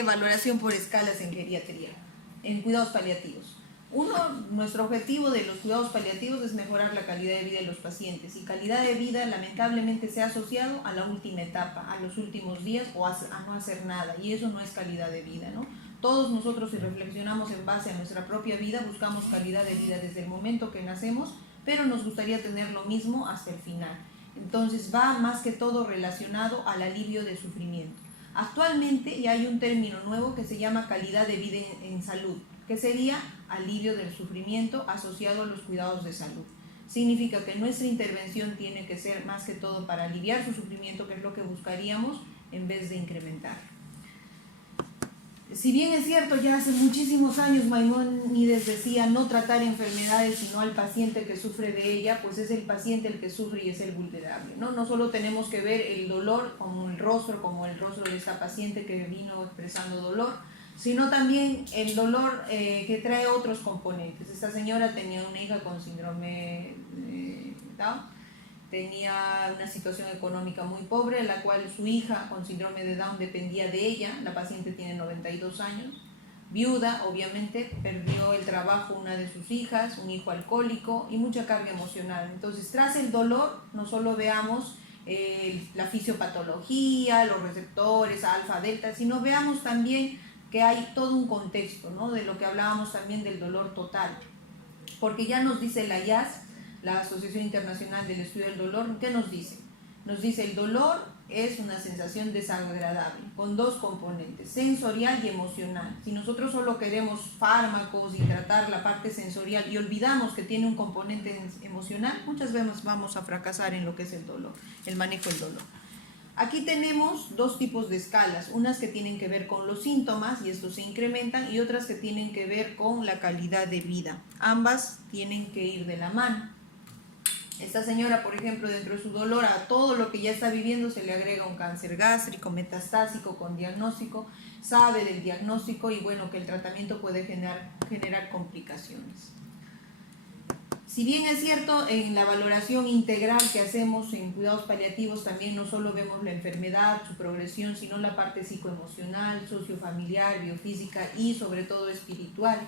Valoración por escalas en geriatría, en cuidados paliativos. Nuestro objetivo de los cuidados paliativos es mejorar la calidad de vida de los pacientes, y calidad de vida lamentablemente se ha asociado a la última etapa, a los últimos días o a no hacer nada, y eso no es calidad de vida, ¿no? Todos nosotros, si reflexionamos en base a nuestra propia vida, buscamos calidad de vida desde el momento que nacemos, pero nos gustaría tener lo mismo hasta el final. Entonces va más que todo relacionado al alivio de sufrimiento. Actualmente ya hay un término nuevo que se llama calidad de vida en salud, que sería alivio del sufrimiento asociado a los cuidados de salud. Significa que nuestra intervención tiene que ser más que todo para aliviar su sufrimiento, que es lo que buscaríamos, en vez de incrementar. Si bien es cierto, ya hace muchísimos años Maimónides decía no tratar enfermedades sino al paciente que sufre de ella, pues es el paciente el que sufre y es el vulnerable, ¿no? No solo tenemos que ver el dolor como el rostro de esta paciente que vino expresando dolor, sino también el dolor que trae otros componentes. Esta señora tenía una hija con síndrome de Down, tenía una situación económica muy pobre, en la cual su hija con síndrome de Down dependía de ella. La paciente tiene 92 años, viuda, obviamente, perdió el trabajo una de sus hijas, un hijo alcohólico y mucha carga emocional. Entonces, tras el dolor, no solo veamos la fisiopatología, los receptores, alfa, delta, sino veamos también que hay todo un contexto, ¿no? De lo que hablábamos también del dolor total, porque ya nos dice la IAS, la Asociación Internacional del Estudio del Dolor, ¿qué nos dice? Nos dice el dolor es una sensación desagradable con dos componentes, sensorial y emocional. Si nosotros solo queremos fármacos y tratar la parte sensorial y olvidamos que tiene un componente emocional, muchas veces vamos a fracasar en lo que es el dolor, el manejo del dolor. Aquí tenemos dos tipos de escalas, unas que tienen que ver con los síntomas y estos se incrementan, y otras que tienen que ver con la calidad de vida. Ambas tienen que ir de la mano. Esta señora, por ejemplo, dentro de su dolor, a todo lo que ya está viviendo se le agrega un cáncer gástrico metastásico con diagnóstico, sabe del diagnóstico y bueno, que el tratamiento puede generar complicaciones. Si bien es cierto, en la valoración integral que hacemos en cuidados paliativos también no solo vemos la enfermedad, su progresión, sino la parte psicoemocional, sociofamiliar, biofísica y sobre todo espiritual.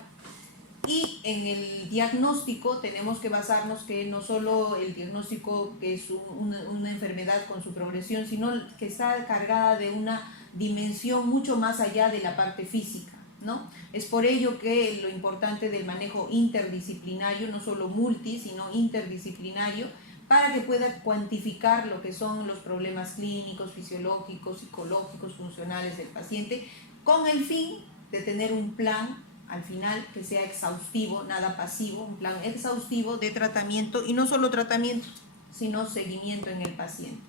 Y en el diagnóstico tenemos que basarnos que no solo el diagnóstico que es una enfermedad con su progresión, sino que está cargada de una dimensión mucho más allá de la parte física, ¿no? Es por ello que lo importante del manejo interdisciplinario, no solo multi, sino interdisciplinario, para que pueda cuantificar lo que son los problemas clínicos, fisiológicos, psicológicos, funcionales del paciente, con el fin de tener un plan al final que sea exhaustivo, nada pasivo, un plan exhaustivo de tratamiento, y no solo tratamiento, sino seguimiento en el paciente.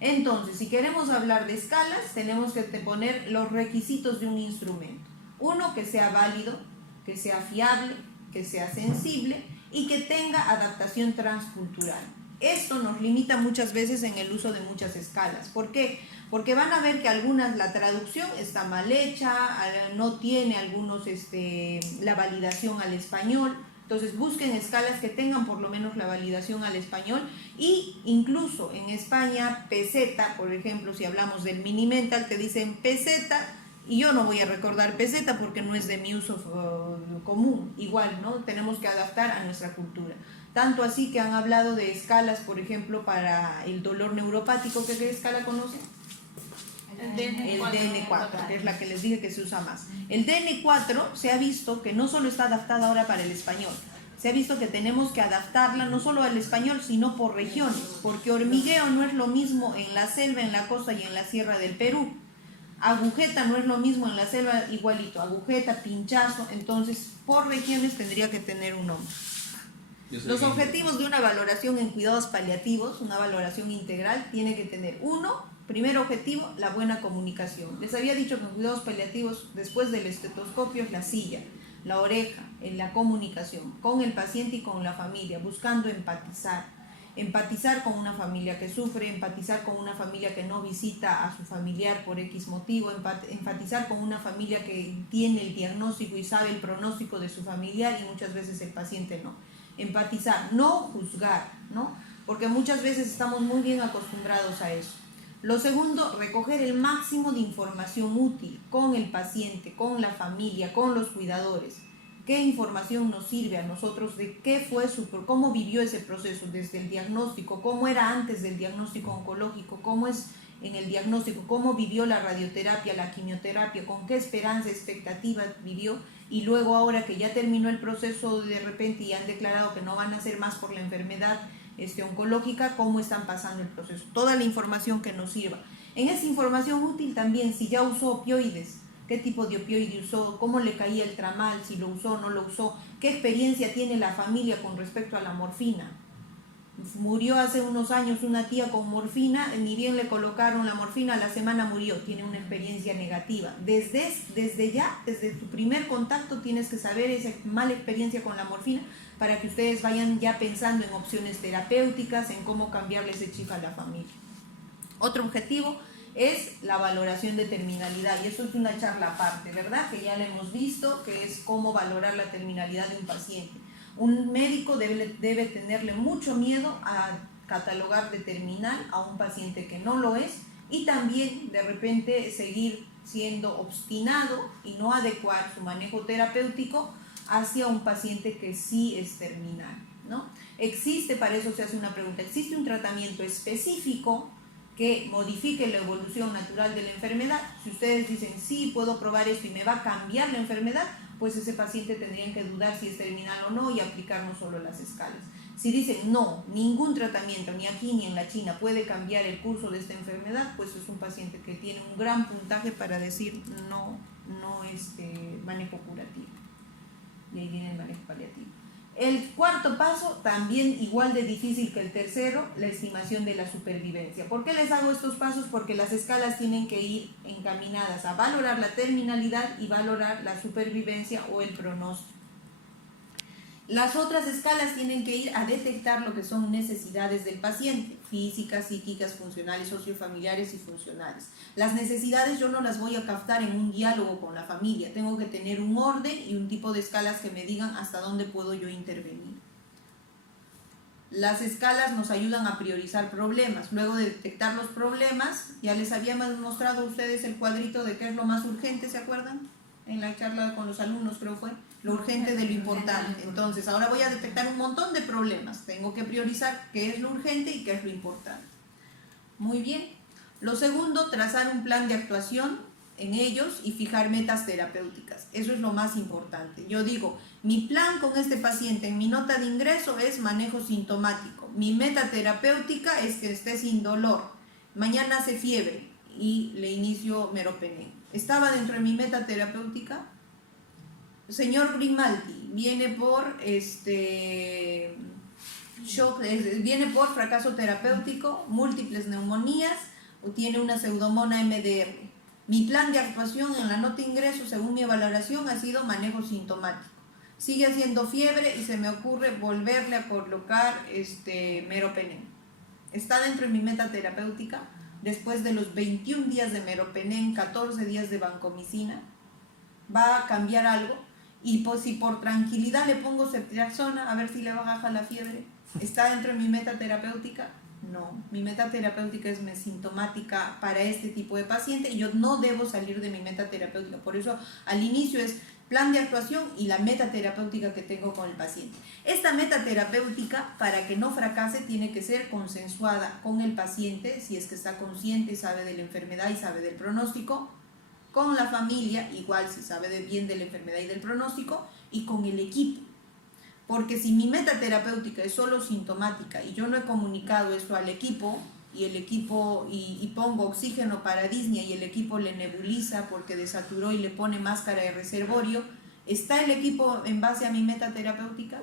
Entonces, si queremos hablar de escalas, tenemos que poner los requisitos de un instrumento. Uno, que sea válido, que sea fiable, que sea sensible y que tenga adaptación transcultural. Esto nos limita muchas veces en el uso de muchas escalas. ¿Por qué? Porque van a ver que algunas la traducción está mal hecha, no tiene algunos la validación al español. Entonces busquen escalas que tengan por lo menos la validación al español, y incluso en España peseta, por ejemplo, si hablamos del Mini-Mental, te dicen peseta, y yo no voy a recordar peseta porque no es de mi uso común. Igual, ¿no? Tenemos que adaptar a nuestra cultura. Tanto así que han hablado de escalas, por ejemplo, para el dolor neuropático. ¿Qué escala conocen? El DN4, que es la que les dije que se usa más. El DN4 se ha visto que no solo está adaptada ahora para el español, se ha visto que tenemos que adaptarla no solo al español, sino por regiones, porque hormigueo no es lo mismo en la selva, en la costa y en la sierra del Perú. Agujeta no es lo mismo en la selva, igualito, agujeta, pinchazo. Entonces, por regiones tendría que tener un nombre. Los objetivos de una valoración en cuidados paliativos, una valoración integral, tiene que tener primer objetivo, la buena comunicación. Les había dicho que en cuidados paliativos, después del estetoscopio, es la silla, la oreja, en la comunicación con el paciente y con la familia, buscando empatizar con una familia que sufre, empatizar con una familia que no visita a su familiar por X motivo, empatizar con una familia que tiene el diagnóstico y sabe el pronóstico de su familiar, y muchas veces el paciente no. Empatizar, no juzgar, ¿no? Porque muchas veces estamos muy bien acostumbrados a eso. Lo segundo, recoger el máximo de información útil con el paciente, con la familia, con los cuidadores. ¿Qué información nos sirve a nosotros de qué fue cómo vivió ese proceso desde el diagnóstico, cómo era antes del diagnóstico oncológico, cómo es en el diagnóstico, cómo vivió la radioterapia, la quimioterapia, con qué esperanza, expectativa vivió, y luego ahora que ya terminó el proceso de repente y han declarado que no van a hacer más por la enfermedad oncológica, cómo están pasando el proceso, toda la información que nos sirva. En esa información útil también, si ya usó opioides, qué tipo de opioide usó, cómo le caía el tramal, si lo usó o no lo usó, qué experiencia tiene la familia con respecto a la morfina. Murió hace unos años una tía con morfina, ni bien le colocaron la morfina, a la semana murió, tiene una experiencia negativa. Desde su primer contacto tienes que saber esa mala experiencia con la morfina para que ustedes vayan ya pensando en opciones terapéuticas, en cómo cambiarle ese chip a la familia. Otro objetivo es la valoración de terminalidad, y eso es una charla aparte, ¿verdad? Que ya la hemos visto, que es cómo valorar la terminalidad de un paciente. Un médico debe tenerle mucho miedo a catalogar de terminal a un paciente que no lo es, y también de repente seguir siendo obstinado y no adecuar su manejo terapéutico hacia un paciente que sí es terminal, ¿no? Para eso se hace una pregunta, ¿existe un tratamiento específico que modifique la evolución natural de la enfermedad? Si ustedes dicen, sí, puedo probar esto y me va a cambiar la enfermedad, pues ese paciente tendría que dudar si es terminal o no y aplicarnos solo las escalas. Si dicen, no, ningún tratamiento, ni aquí ni en la China, puede cambiar el curso de esta enfermedad, pues es un paciente que tiene un gran puntaje para decir no manejo curativo. Y ahí viene el manejo paliativo. El cuarto paso, también igual de difícil que el tercero, la estimación de la supervivencia. ¿Por qué les hago estos pasos? Porque las escalas tienen que ir encaminadas a valorar la terminalidad y valorar la supervivencia o el pronóstico. Las otras escalas tienen que ir a detectar lo que son necesidades del paciente, físicas, psíquicas, funcionales, sociofamiliares y funcionales. Las necesidades yo no las voy a captar en un diálogo con la familia, tengo que tener un orden y un tipo de escalas que me digan hasta dónde puedo yo intervenir. Las escalas nos ayudan a priorizar problemas. Luego de detectar los problemas, ya les habíamos mostrado a ustedes el cuadrito de qué es lo más urgente, ¿se acuerdan? En la charla con los alumnos creo fue, lo urgente de lo importante. Entonces ahora voy a detectar un montón de problemas, tengo que priorizar qué es lo urgente y qué es lo importante. Muy bien. Lo segundo, trazar un plan de actuación en ellos y fijar metas terapéuticas. Eso es lo más importante. Yo digo, mi plan con este paciente en mi nota de ingreso es manejo sintomático. Mi meta terapéutica es que esté sin dolor. Mañana hace fiebre y le inicio meropenem. ¿Estaba dentro de mi meta terapéutica? Señor Grimaldi, viene por viene por fracaso terapéutico, múltiples neumonías o tiene una pseudomonas MDR. Mi plan de actuación en la nota de ingreso, según mi valoración, ha sido manejo sintomático. Sigue haciendo fiebre y se me ocurre volverle a colocar meropenem. ¿Está dentro de mi meta terapéutica? Después de los 21 días de meropenem, 14 días de vancomicina, ¿va a cambiar algo? Y pues, si por tranquilidad le pongo ceftriaxona, a ver si le baja la fiebre, ¿está dentro de mi meta terapéutica? No, mi meta terapéutica es sintomática para este tipo de paciente y yo no debo salir de mi meta terapéutica. Por eso al inicio es plan de actuación y la meta terapéutica que tengo con el paciente. Esta meta terapéutica, para que no fracase, tiene que ser consensuada con el paciente, si es que está consciente, sabe de la enfermedad y sabe del pronóstico, con la familia, igual si sabe bien de la enfermedad y del pronóstico, y con el equipo. Porque si mi meta terapéutica es solo sintomática y yo no he comunicado eso al equipo, y el equipo y pongo oxígeno para disnea y el equipo le nebuliza porque desaturó y le pone máscara de reservorio, ¿está el equipo en base a mi meta terapéutica?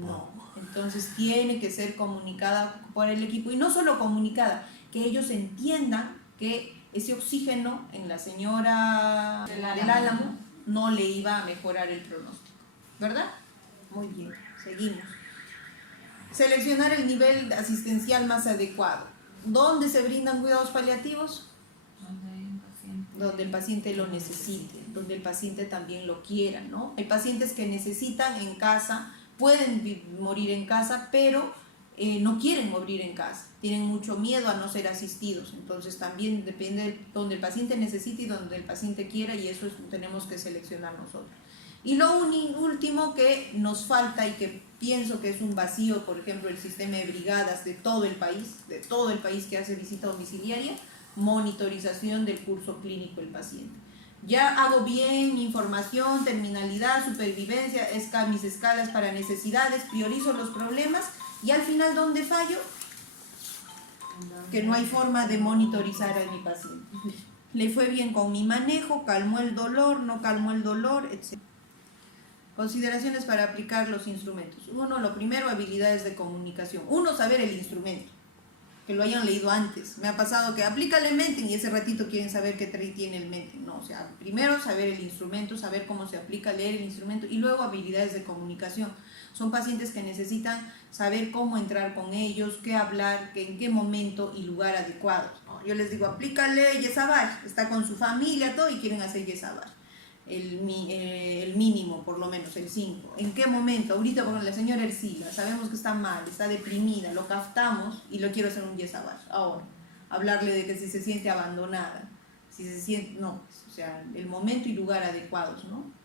No. Entonces tiene que ser comunicada por el equipo, y no solo comunicada, que ellos entiendan que ese oxígeno en la señora del Álamo no le iba a mejorar el pronóstico, ¿verdad? Muy bien, seguimos. Seleccionar el nivel asistencial más adecuado. ¿Dónde se brindan cuidados paliativos? Donde el paciente lo necesite, donde el paciente también lo quiera, ¿no? Hay pacientes que necesitan en casa, pueden morir en casa, pero no quieren morir en casa, tienen mucho miedo a no ser asistidos. Entonces también depende de donde el paciente necesite y donde el paciente quiera, y eso tenemos que seleccionar nosotros. Y lo último que nos falta y que pienso que es un vacío, por ejemplo, el sistema de brigadas de todo el país que hace visita domiciliaria, monitorización del curso clínico del paciente. Ya hago bien mi información, terminalidad, supervivencia, mis escalas para necesidades, priorizo los problemas y al final, ¿dónde fallo? Que no hay forma de monitorizar a mi paciente. Le fue bien con mi manejo, calmó el dolor, no calmó el dolor, etc. Consideraciones para aplicar los instrumentos. Uno, lo primero, habilidades de comunicación. Uno, saber el instrumento, que lo hayan leído antes. Me ha pasado que aplícale Menten y ese ratito quieren saber qué tiene el Menten. No, o sea, primero saber el instrumento, saber cómo se aplica, leer el instrumento, y luego habilidades de comunicación. Son pacientes que necesitan saber cómo entrar con ellos, qué hablar, en qué momento y lugar adecuado. Yo les digo, aplícale Yesabar, está con su familia, todo, y quieren hacer Yesabar. El mínimo, por lo menos, el 5. ¿En qué momento? Ahorita con la señora Ercila, sabemos que está mal, está deprimida, lo captamos y lo quiero hacer un Yesabar. Ahora, hablarle de que si se siente abandonada, si se siente, no, o sea, el momento y lugar adecuados, ¿no?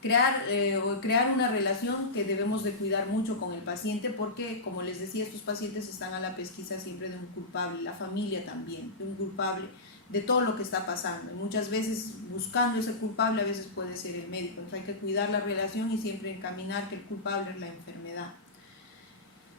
Crear una relación que debemos de cuidar mucho con el paciente, porque, como les decía, estos pacientes están a la pesquisa siempre de un culpable, la familia también, de un culpable de todo lo que está pasando. Y muchas veces buscando ese culpable, a veces puede ser el médico. Entonces hay que cuidar la relación y siempre encaminar que el culpable es la enfermedad.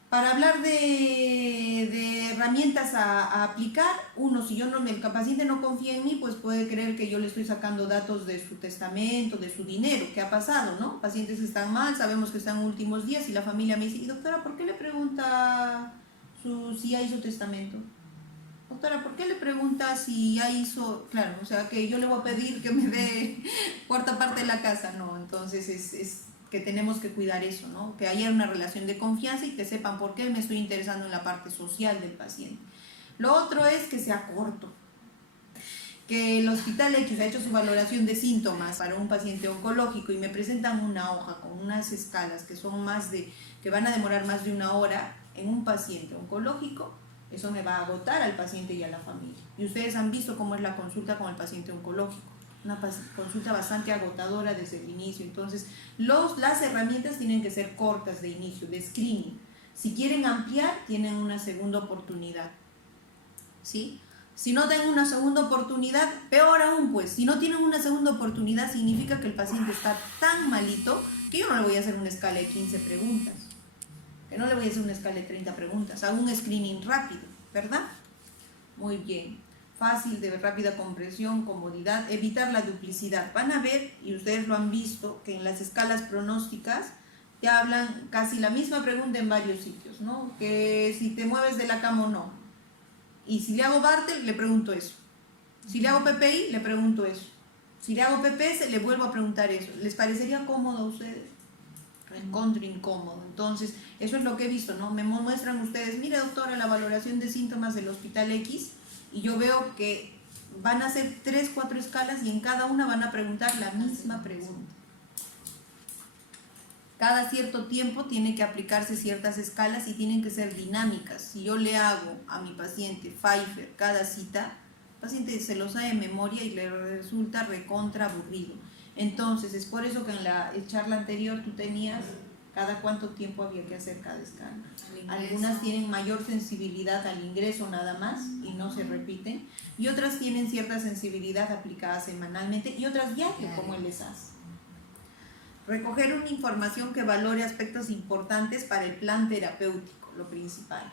Para hablar de herramientas a aplicar, uno, si el paciente no confía en mí, pues puede creer que yo le estoy sacando datos de su testamento, de su dinero, ¿qué ha pasado, no? Pacientes que están mal, sabemos que están en últimos días, y la familia me dice, y doctora, ¿por qué le pregunta si ya hizo testamento? Doctora, ¿por qué le pregunta si ya hizo? Claro, o sea, que yo le voy a pedir que me dé cuarta parte de la casa, no. Entonces es que tenemos que cuidar eso, ¿no? Que haya una relación de confianza y que sepan por qué me estoy interesando en la parte social del paciente. Lo otro es que sea corto. Que el Hospital X ha hecho su valoración de síntomas para un paciente oncológico y me presentan una hoja con unas escalas que van a demorar más de 1 hora en un paciente oncológico. Eso me va a agotar al paciente y a la familia. Y ustedes han visto cómo es la consulta con el paciente oncológico. Una consulta bastante agotadora desde el inicio. Entonces, las herramientas tienen que ser cortas de inicio, de screening. Si quieren ampliar, tienen una segunda oportunidad. ¿Sí? Si no tienen una segunda oportunidad, peor aún, pues. Si no tienen una segunda oportunidad, significa que el paciente está tan malito que yo no le voy a hacer una escala de 15 preguntas. Que no le voy a hacer una escala de 30 preguntas, hago un screening rápido, ¿verdad? Muy bien, fácil, de rápida comprensión, comodidad, evitar la duplicidad. Van a ver, y ustedes lo han visto, que en las escalas pronósticas te hablan casi la misma pregunta en varios sitios, ¿no? Que si te mueves de la cama o no. Y si le hago Bartel, le pregunto eso. Si le hago PPI, le pregunto eso. Si le hago PPS, le vuelvo a preguntar eso. ¿Les parecería cómodo a ustedes? Encuentro incómodo. Entonces, eso es lo que he visto, ¿no? Me muestran ustedes, mire doctora, la valoración de síntomas del Hospital X, y yo veo que van a hacer 3, 4 escalas y en cada una van a preguntar la misma pregunta. Cada cierto tiempo tiene que aplicarse ciertas escalas y tienen que ser dinámicas. Si yo le hago a mi paciente Pfeiffer cada cita, el paciente se lo sabe de memoria y le resulta recontra aburrido. Entonces, es por eso que en la charla anterior tú tenías cada cuánto tiempo había que hacer cada escala. Algunas tienen mayor sensibilidad al ingreso nada más y no se repiten, y otras tienen cierta sensibilidad aplicada semanalmente y otras diario, como el ESAS. Recoger una información que valore aspectos importantes para el plan terapéutico, lo principal.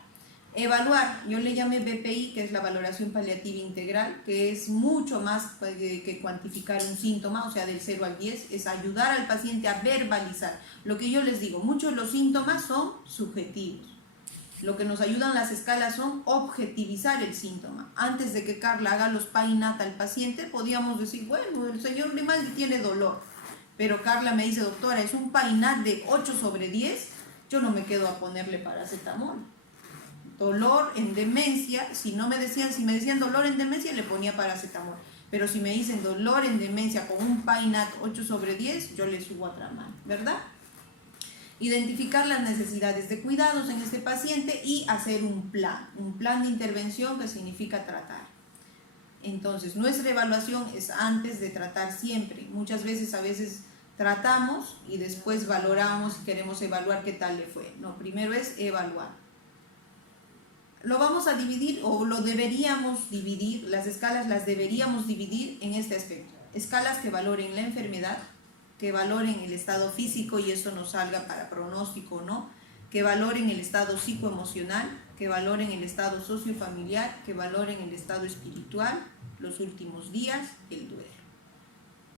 Evaluar, yo le llamé BPI, que es la valoración paliativa integral, que es mucho más que cuantificar un síntoma, o sea, del 0 al 10, es ayudar al paciente a verbalizar. Lo que yo les digo, muchos de los síntomas son subjetivos. Lo que nos ayudan las escalas son objetivizar el síntoma. Antes de que Carla haga los PAINAT al paciente, podíamos decir, bueno, el señor Grimaldi tiene dolor, pero Carla me dice, doctora, es un PAINAT de 8/10, yo no me quedo a ponerle paracetamol. Dolor en demencia, si me decían dolor en demencia, le ponía paracetamol. Pero si me dicen dolor en demencia con un PAINAT 8/10, yo le subo a Tramal, ¿verdad? Identificar las necesidades de cuidados en este paciente y hacer un plan de intervención que significa tratar. Entonces, nuestra evaluación es antes de tratar siempre. Muchas veces, tratamos y después valoramos y queremos evaluar qué tal le fue. No, primero es evaluar. Lo vamos a dividir o lo deberíamos dividir, las escalas las deberíamos dividir en este aspecto. Escalas que valoren la enfermedad, que valoren el estado físico y eso nos salga para pronóstico o no, que valoren el estado psicoemocional, que valoren el estado sociofamiliar, que valoren el estado espiritual, los últimos días, el duelo.